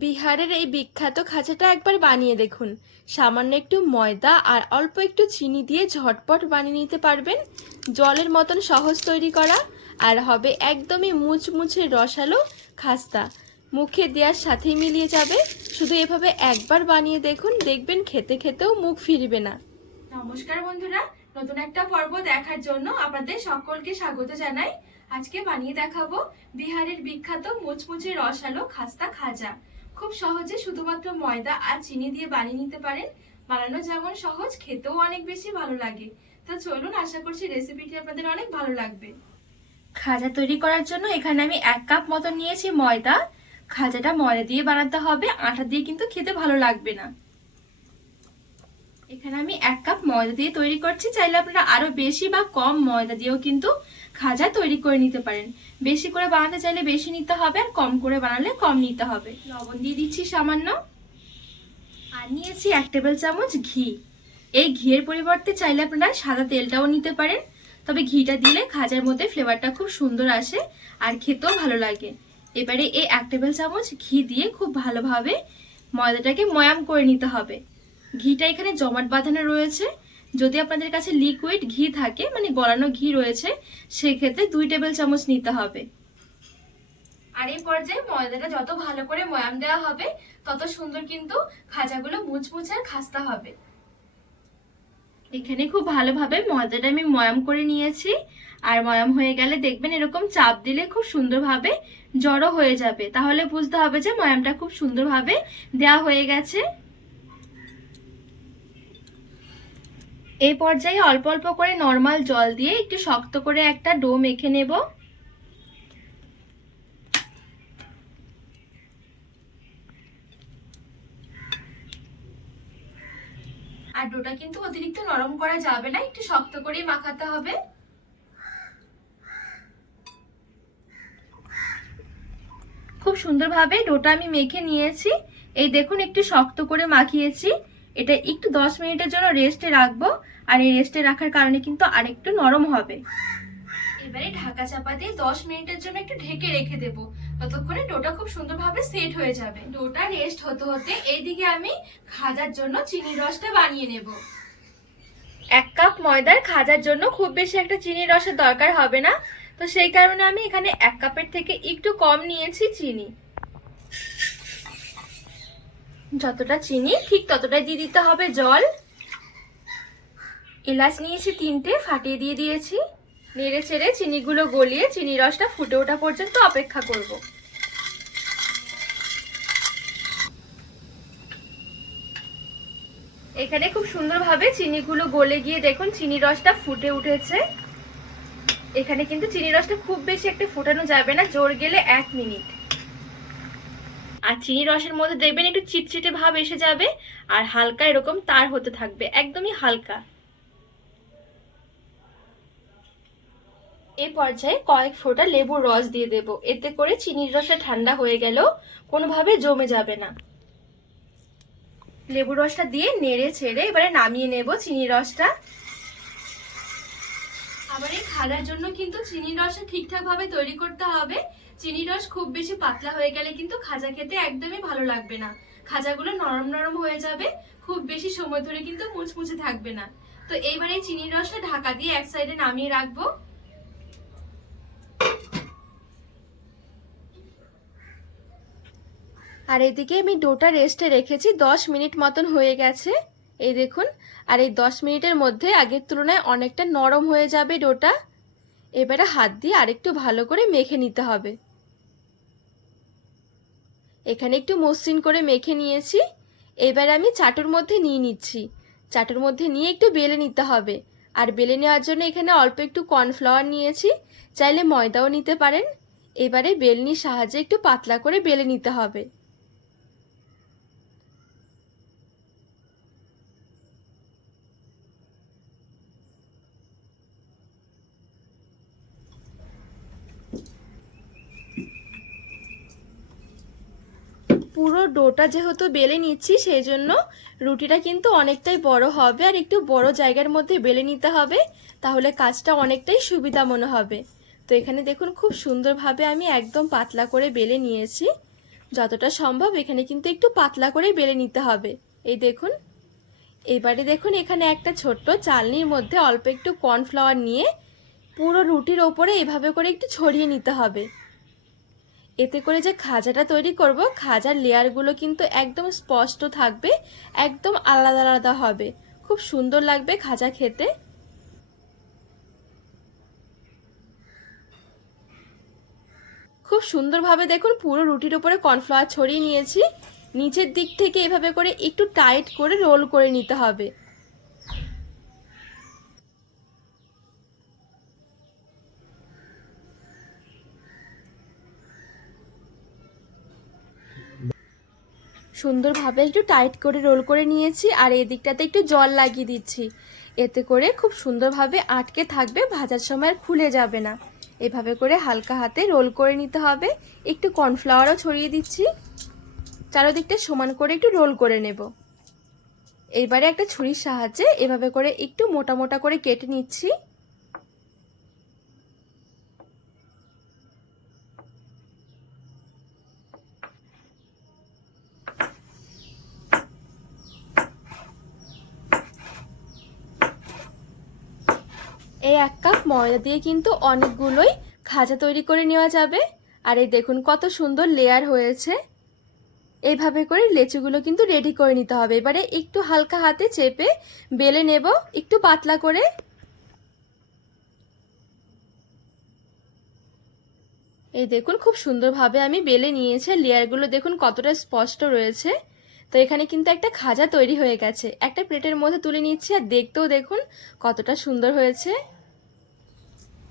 বিহারের এই বিখ্যাত খাঁচাটা একবার বানিয়ে দেখুন। সামান্য একটু ময়দা আর অল্প একটু চিনি দিয়ে ঝটপট বানিয়ে নিতে পারবেন। জলের মতন সহজ তৈরি করা আর হবে একদমই মুচমুচে রসালো খাস্তা। মুখে দেওয়ার সাথেই মিলিয়ে যাবে। শুধু এভাবে একবার বানিয়ে দেখুন, দেখবেন খেতে খেতেও মুখ ফিরবে না। নমস্কার বন্ধুরা, নতুন একটা পর্ব দেখার জন্য আপনাদের সকলকে স্বাগত জানাই। আজকে বানিয়ে দেখাবো বিহারের বিখ্যাত মুচমুচে রসালো খাস্তা খাজা। খুব সহজে শুধুমাত্র ময়দা আর চিনি দিয়ে বানিয়ে নিতে পারেন। বানানো যেমন সহজ, খেতেও অনেক বেশি ভালো লাগে। তো চলুন, আশা করছি রেসিপিটি আপনাদের অনেক ভালো লাগবে। খাজা তৈরি করার জন্য এখানে আমি এক কাপ মতো নিয়েছি ময়দা। খাজাটা ময়দা দিয়ে বানাতে হবে, আটা দিয়ে কিন্তু খেতে ভালো লাগবে না। এখানে আমি এক কাপ ময়দা দিয়ে তৈরি করছি। চাইলে আপনারা আরও বেশি বা কম ময়দা দিয়েও কিন্তু খাজা তৈরি করে নিতে পারেন। বেশি করে বানাতে চাইলে বেশি নিতে হবে আর কম করে বানালে কম নিতে হবে। লবণ দিয়ে দিচ্ছি সামান্য। আর নিয়েছি এক টেবিল চামচ ঘি। এই ঘিয়ের পরিবর্তে চাইলে আপনারা সাদা তেলটাও নিতে পারেন। তবে ঘিটা দিলে খাজার মধ্যে ফ্লেভারটা খুব সুন্দর আসে আর খেতেও ভালো লাগে। এবারে এই এক টেবিল চামচ ঘি দিয়ে খুব ভালোভাবে ময়দাটাকে ময়াম করে নিতে হবে। ঘিটা এখানে জমাট বাঁধানো রয়েছে। যদি আপনাদের কাছে লিকুইড ঘি থাকে মানে গলানো ঘি রয়েছে, সেক্ষেত্রে দুই টেবিল চামচ নিতে হবে। আর এই পর্যায়ে ময়দাটা যত ভালো করে ময়াম দেওয়া হবে, তত সুন্দর কিন্তু খাজাগুলো মুচমুচে খাস্তা হবে। এখানে খুব ভালোভাবে ময়দাটা আমি ময়াম করে নিয়েছি। আর ময়াম হয়ে গেলে দেখবেন এরকম চাপ দিলে খুব সুন্দরভাবে জড়ো হয়ে যাবে। তাহলে বুঝতে হবে যে ময়ামটা খুব সুন্দরভাবে দেওয়া হয়ে গেছে। এই পর্যায়ে অল্প অল্প করে নর্মাল জল দিয়ে একটু শক্ত করে একটা ডো মেখে নেব। আর ডোটা কিন্তু অতিরিক্ত নরম করা যাবে না, একটু শক্ত করেই মাখাতে হবে। খুব সুন্দরভাবে ডোটা আমি মেখে নিয়েছি। এই দেখুন, একটু শক্ত করে মাখিয়েছি। এটা একটু দশ মিনিটের জন্য রেস্টে রাখব, আর এই রেস্টে রাখার কারণে কিন্তু আরেকটু নরম হবে। এবারে ঢাকা চাপা দিয়ে দশ মিনিটের জন্য একটু ঢেকে রেখে দেব। ততক্ষণে ডোটা খুব সুন্দরভাবে সেট হয়ে যাবে। ডোটা রেস্ট হতে হতে এইদিকে আমি খাজার জন্য চিনির রসটা বানিয়ে নেব। এক কাপ ময়দার খাজার জন্য খুব বেশি একটা চিনির রসের দরকার হবে না। তো সেই কারণে আমি এখানে এক কাপের থেকে একটু কম নিয়েছি চিনি। যতটা চিনি, ঠিক ততটাই দিয়ে দিতে হবে জল। এলাচ নিয়েছি তিনটে, ফাটিয়ে দিয়ে দিয়েছি। নেড়ে ছেড়ে চিনিগুলো গলিয়ে চিনি রসটা ফুটে ওঠা পর্যন্ত অপেক্ষা করব। এখানে খুব সুন্দরভাবে চিনিগুলো গলে গিয়ে দেখুন, চিনি রসটা ফুটে উঠেছে। এখানে কিন্তু চিনি রসটা খুব বেশি একটা ফোটানো যাবে না, জোর গেলে এক মিনিট। আর চিনি রসের মধ্যে দেখবেন একটু চিটচিটে ভাব এসে যাবে, আর হালকা এরকম তার হতে থাকবে, একদমই হালকা। এই পর্যায়ে কয়েক ফোঁটা লেবুর রস দিয়ে দেব, এতে করে চিনির রসটা ঠান্ডা হয়ে গেলেও কোনোভাবে জমে যাবে না। লেবুর রসটা দিয়ে নেড়ে ছেড়ে এবারে নামিয়ে নেব চিনির রসটা। আবার এই খালার জন্য কিন্তু চিনির রসটা ঠিকঠাক ভাবে তৈরি করতে হবে। চিনির রস খুব বেশি পাতলা হয়ে গেলে কিন্তু খাজা খেতে একদমই ভালো লাগবে না। খাজাগুলো নরম নরম হয়ে যাবে, খুব বেশি সময় ধরে কিন্তু মুচমুচে থাকবে না। তো এইবারে এই চিনির রসটা ঢাকা দিয়ে এক সাইডে নামিয়ে রাখব। আর এদিকে আমি ডোটা রেস্টে রেখেছি, দশ মিনিট মতন হয়ে গেছে। এই দেখুন আর এই দশ মিনিটের মধ্যে আগের তুলনায় অনেকটা নরম হয়ে যাবে ডোটা। এবারে হাত দিয়ে আরেকটু ভালো করে মেখে নিতে হবে। এখানে একটু মসৃণ করে মেখে নিয়েছি। এবারে আমি চাটুর মধ্যে নিয়ে নিচ্ছি। চাটুর মধ্যে নিয়ে একটু বেলে নিতে হবে। আর বেলে নেওয়ার জন্য এখানে অল্প একটু কর্নফ্লাওয়ার নিয়েছি। চাইলে ময়দাও নিতে পারেন। এবারে বেলনির সাহায্যে একটু পাতলা করে বেলে নিতে হবে। পুরো ডোটা যেহেতু বেলে নিচ্ছি, সেই জন্য রুটিটা কিন্তু অনেকটাই বড় হবে আর একটু বড় জায়গার মধ্যে বেলে নিতে হবে, তাহলে কাজটা অনেকটাই সুবিধা মনে হবে। তো এখানে দেখুন খুব সুন্দরভাবে আমি একদম পাতলা করে বেলে নিয়েছি। যতটা সম্ভব এখানে কিন্তু একটু পাতলা করে বেলে নিতে হবে। এই দেখুন। এবারে দেখুন এখানে একটা ছোট্ট চালনির মধ্যে অল্প একটু কর্নফ্লাওয়ার নিয়ে পুরো রুটির ওপরে এভাবে করে একটু ছড়িয়ে নিতে হবে। এতে করে যে খাজাটা তৈরি করব, খাজার লেয়ারগুলো কিন্তু একদম স্পষ্ট থাকবে, একদম আলাদা আলাদা হবে। খুব সুন্দর লাগবে খাজা খেতে। খুব সুন্দরভাবে দেখুন পুরো রুটির উপরে কর্নফ্লাওয়ার ছড়িয়ে নিয়েছি। নিচের দিক থেকে এভাবে করে একটু টাইট করে রোল করে নিতে হবে। সুন্দরভাবে একটু টাইট করে রোল করে নিয়েছি আর এই দিকটাতে একটু জল লাগিয়ে দিচ্ছি। এতে করে খুব সুন্দরভাবে আটকে থাকবে, ভাজার সময় খুলে যাবে না। এভাবে করে হালকা হাতে রোল করে নিতে হবে। একটু কর্নফ্লাওয়ারও ছড়িয়ে দিচ্ছি। চারোদিকটা সমান করে একটু রোল করে নেব। এবারে একটা ছুরির সাহায্যে এভাবে করে একটু মোটা মোটা করে কেটে নিচ্ছি। এই এক কাপ ময়দা দিয়ে কিন্তু অনেকগুলোই খাজা তৈরি করে নেওয়া যাবে। আর এই দেখুন কত সুন্দর লেয়ার হয়েছে। এইভাবে করে লেচুগুলো কিন্তু রেডি করে নিতে হবে। এবারে একটু হালকা হাতে চেপে বেলে নেব, একটু পাতলা করে। এই দেখুন খুব সুন্দরভাবে আমি বেলে নিয়েছি। লেয়ারগুলো দেখুন কতটা স্পষ্ট রয়েছে। তো এখানে কিন্তু একটা খাজা তৈরি হয়ে গেছে। একটা প্লেটের মধ্যে তুলে নিচ্ছি আর দেখতেও দেখুন কতটা সুন্দর হয়েছে।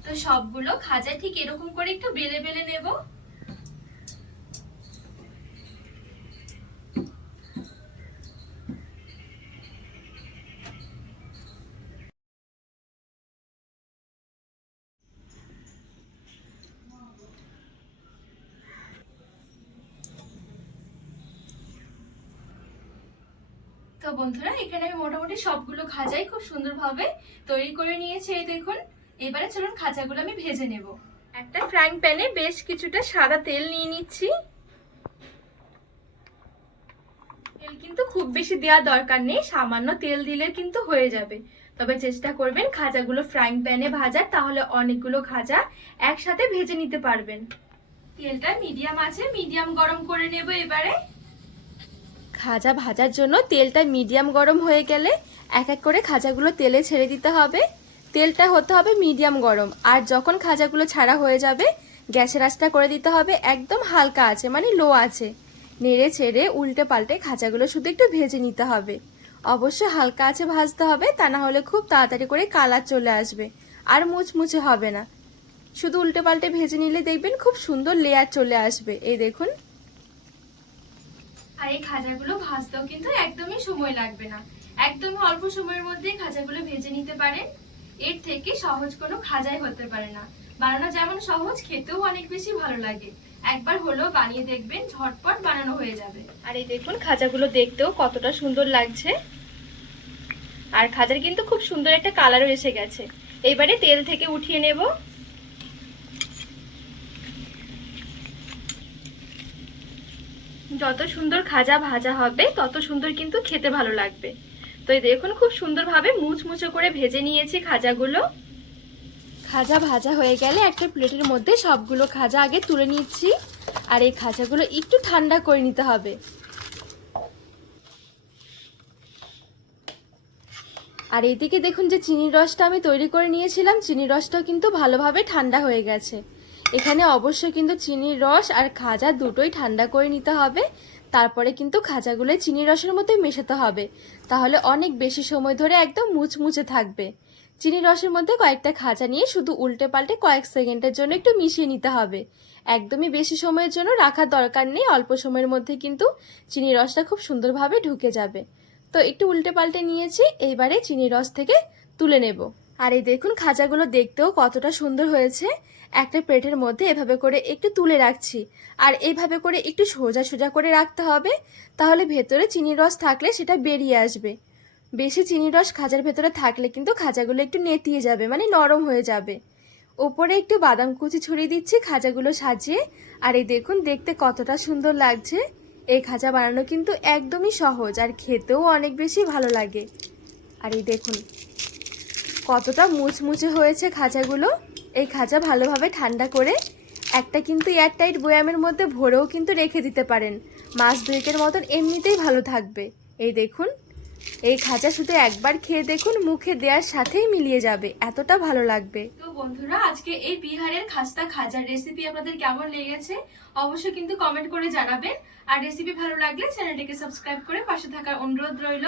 তো সবগুলো খাজা ঠিক এরকম করে একটু বেলে বেলে নেব। তো বন্ধুরা, এখানে আমি মোটামুটি সবগুলো খাজাই খুব সুন্দরভাবে তৈরি করে নিয়েছি, এই দেখুন। এবারে চলুন খাঁচাগুলো আমি ভেজে নেব। একটা ফ্রাইং প্যানে বেশ কিছুটা সাদা তেল নিয়ে নিচ্ছি। তেল কিন্তু খুব বেশি দেওয়ার দরকার নেই, সামান্য তেল দিলে কিন্তু হয়ে যাবে। তবে চেষ্টা করবেন খাজাগুলো ফ্রাইং প্যানে ভাজার, তাহলে অনেকগুলো খাজা একসাথে ভেজে নিতে পারবেন। তেলটা মিডিয়াম আছে, মিডিয়াম গরম করে নেব এবারে। খাজা ভাজার জন্য তেলটা মিডিয়াম গরম হয়ে গেলে এক এক করে খাজাগুলো তেলে ছেড়ে দিতে হবে। তেলটা হতে হবে মিডিয়াম গরম। আর যখন খাজাগুলো ছাড়া হয়ে যাবে, গ্যাসের আঁচটা করে দিতে হবে একদম হালকা আছে মানে লো আছে নেড়ে ছেড়ে উল্টে পাল্টে খাজাগুলো শুধু একটু ভেজে নিতে হবে। অবশ্যই হালকা আছে ভাজতে হবে, তা না হলে খুব তাড়াতাড়ি করে কালার চলে আসবে। আর মুচমুচে হবে না। শুধু উল্টে পাল্টে ভেজে নিলে দেখবেন খুব সুন্দর লেয়ার চলে আসবে। এই দেখুন। আর এই খাজাগুলো ভাজতেও কিন্তু একদমই সময় লাগবে না। একদমই অল্প সময়ের মধ্যেই খাজাগুলো ভেজে নিতে পারেন। এর থেকে সহজ কোনো খাজাই হতে পারে না। বানানো যেমন সহজ, খেতেও অনেক বেশি ভালো লাগে। একবার হলেও বানিয়ে দেখবেন, ঝটপট বানানো হয়ে যাবে। আর এই দেখুন, খাজাগুলো দেখতেও কতটা সুন্দর লাগছে। আর খাজার কিন্তু খুব সুন্দর একটা কালারও এসে গেছে। এবারে তেল থেকে উঠিয়ে নেব। যত সুন্দর খাজা ভাজা হবে, তত সুন্দর কিন্তু খেতে ভালো লাগবে। তো দেখুন, খুব সুন্দরভাবে মুচমুচো করে ভেজে নিয়েছি খাজাগুলো। খাজা ভাজা হয়ে গেলে একটা প্লেটের মধ্যে সবগুলো খাজা আগে তুলে নিচ্ছি, আর এই খাজাগুলো একটু ঠান্ডা করে নিতে হবে। আর এদিকে দেখুন যে চিনির রসটা আমি তৈরি করে নিয়েছিলাম, চিনির রসটাও কিন্তু ভালোভাবে ঠান্ডা হয়ে গেছে। এখানে অবশ্যই কিন্তু চিনির রস আর খাজা দুটোই ঠান্ডা করে নিতে হবে। তারপরে কিন্তু খাজাগুলো চিনির রসের মধ্যে মেশাতে হবে। তাহলে অনেক বেশি সময় ধরে একদম মুচমুচে থাকবে। চিনির রসের মধ্যে কয়েকটা খাজা নিয়ে শুধু উল্টে পাল্টে কয়েক সেকেন্ডের জন্য একটু মিশিয়ে নিতে হবে। একদমই বেশি সময়ের জন্য রাখার দরকার নেই, অল্প সময়ের মধ্যে কিন্তু চিনির রসটা খুব সুন্দরভাবে ঢুকে যাবে। তো একটু উল্টে পাল্টে নিয়েছি এইবারে চিনির রস থেকে তুলে নেব। আর এই দেখুন খাজাগুলো দেখতেও কতটা সুন্দর হয়েছে। একটা প্লেটের মধ্যে এভাবে করে একটু তুলে রাখছি। আর এইভাবে করে একটু সোজা সোজা করে রাখতে হবে, তাহলে ভেতরে চিনির রস থাকলে সেটা বেরিয়ে আসবে। বেশি চিনির রস খাজার ভেতরে থাকলে কিন্তু খাজাগুলো একটু নেতিয়ে যাবে মানে নরম হয়ে যাবে। ওপরে একটু বাদাম কুচি ছড়িয়ে দিচ্ছি খাজাগুলো সাজিয়ে। আর এই দেখুন, দেখতে কতটা সুন্দর লাগছে। এই খাজা বানানো কিন্তু একদমই সহজ আর খেতেও অনেক বেশি ভালো লাগে। আর এই দেখুন কতটা মুচমুচে হয়েছে খাঁচাগুলো? এই খাঁচা ভালোভাবে ঠান্ডা করে একটা কিন্তু এয়ারটাইট বয়ামের মধ্যে ভরেও কিন্তু রেখে দিতে পারেন। মাস দুয়েকের মতন এমনিতেই ভালো থাকবে। এই দেখুন, এই খাঁচা শুধু একবার খেয়ে দেখুন, মুখে দেওয়ার সাথেই মিলিয়ে যাবে। এতটা ভালো লাগবে। তো বন্ধুরা, আজকে এই বিহারের খাস্তা খাজার রেসিপি আপনাদের কেমন লেগেছে অবশ্যই কিন্তু কমেন্ট করে জানাবেন। আর রেসিপি ভালো লাগলে চ্যানেলটিকে সাবস্ক্রাইব করে পাশে থাকার অনুরোধ রইল।